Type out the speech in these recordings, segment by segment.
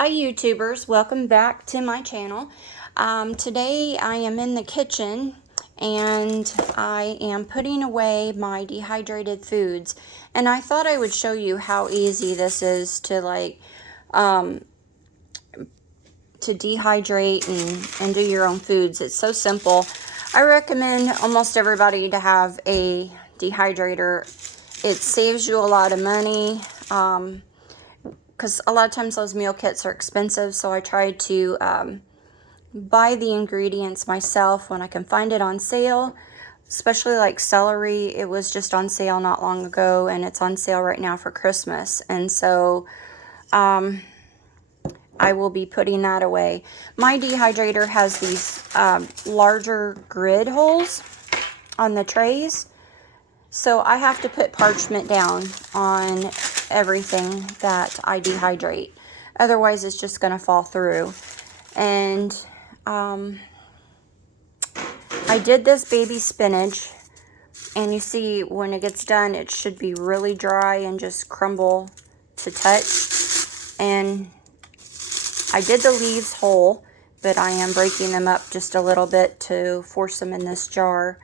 Hi YouTubers, welcome back to my channel. Today I am in the kitchen and I am putting away my dehydrated foods, and I thought I would show you how easy this is to to dehydrate and do your own foods. It's so simple. I recommend almost everybody to have a dehydrator. It saves you a lot of money. Because a lot of times those meal kits are expensive, so I try to buy the ingredients myself when I can find it on sale, especially like celery. It was just on sale not long ago, and it's on sale right now for Christmas, and so I will be putting that away. My dehydrator has these larger grid holes on the trays, so I have to put parchment down on everything that I dehydrate. Otherwise, it's just going to fall through. And I did this baby spinach, and you see when it gets done, it should be really dry and just crumble to touch. And I did the leaves whole, but I am breaking them up just a little bit to force them in this jar.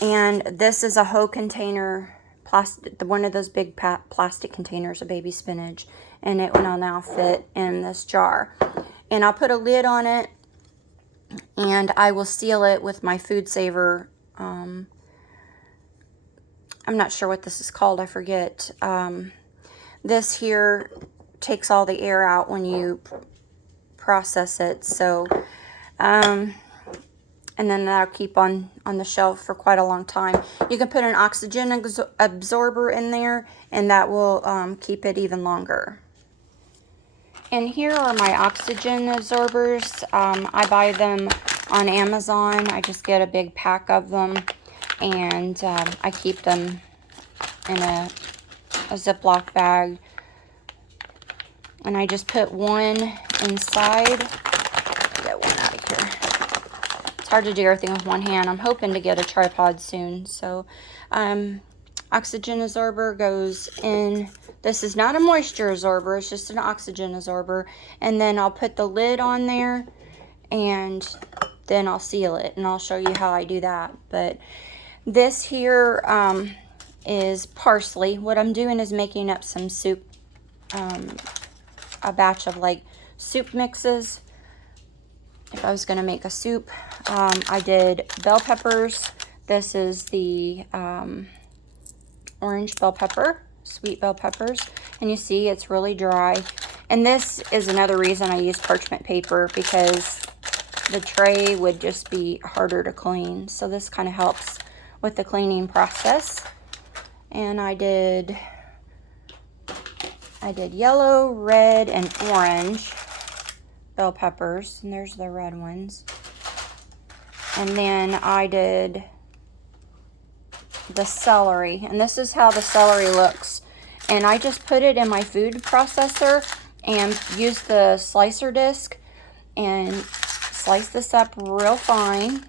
And this is a whole container, plastic, one of those big plastic containers of baby spinach, and it will now fit in this jar. And I'll put a lid on it, and I will seal it with my food saver. I'm not sure what this is called, I forget. This here takes all the air out when you process it, so and then that'll keep on the shelf for quite a long time. You can put an oxygen absorber in there, and that will keep it even longer. And here are my oxygen absorbers. I buy them on Amazon. I just get a big pack of them, and I keep them in a Ziploc bag. And I just put one inside. Get one out of here. It's hard to do everything with one hand. I'm hoping to get a tripod soon. So oxygen absorber goes in. This is not a moisture absorber, it's just an oxygen absorber. And then I'll put the lid on there, and then I'll seal it, and I'll show you how I do that. But this here is parsley. What I'm doing is making up some soup, a batch of like soup mixes. If I was going to make a soup, I did bell peppers. This is the orange bell pepper, sweet bell peppers. And you see it's really dry. And this is another reason I use parchment paper, because the tray would just be harder to clean. So this kind of helps with the cleaning process. And I did yellow, red, and orange bell peppers, and there's the red ones. And then I did the celery, and this is how the celery looks. And I just put it in my food processor and use the slicer disc and slice this up real fine,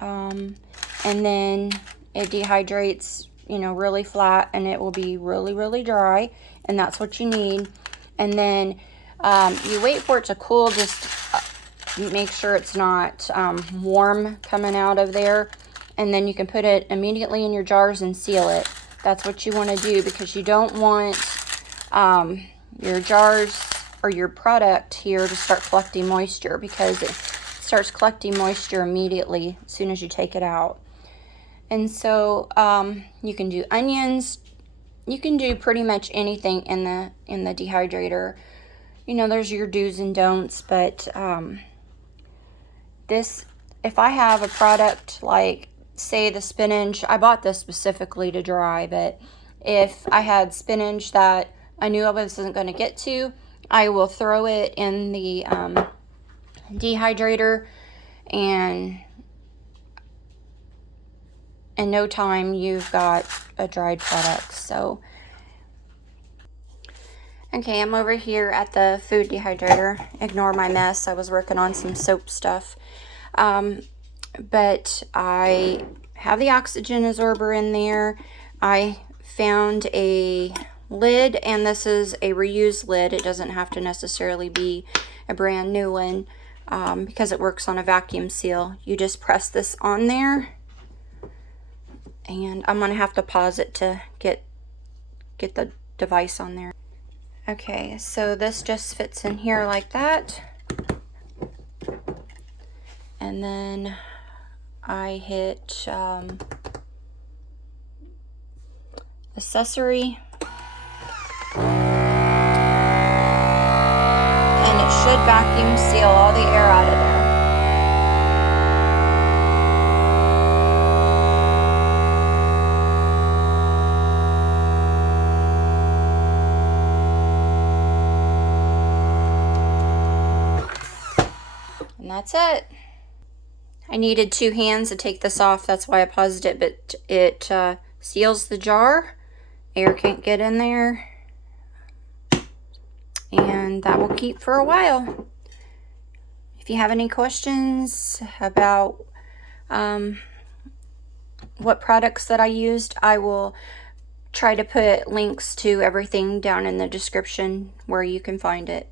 and then it dehydrates, you know, really flat, and it will be really dry, and that's what you need. And then you wait for it to cool. Just make sure it's not warm coming out of there, and then you can put it immediately in your jars and seal it. That's what you want to do, because you don't want your jars or your product here to start collecting moisture, because it starts collecting moisture immediately as soon as you take it out. And so you can do onions. You can do pretty much anything in the dehydrator. You know, there's your do's and don'ts, but this, if I have a product like, say, the spinach, I bought this specifically to dry, but if I had spinach that I knew I wasn't going to get to, I will throw it in the dehydrator, and in no time you've got a dried product. So okay, I'm over here at the food dehydrator. Ignore my mess. I was working on some soap stuff. But I have the oxygen absorber in there. I found a lid, and this is a reused lid. It doesn't have to necessarily be a brand new one because it works on a vacuum seal. You just press this on there, and I'm gonna have to pause it to get the device on there. Okay, so this just fits in here like that, and then I hit accessory, and it should vacuum seal all the air out of there. And that's it. I needed 2 hands to take this off, that's why I paused it, but it seals the jar. Air can't get in there, and that will keep for a while. If you have any questions about what products that I used, I will try to put links to everything down in the description where you can find it.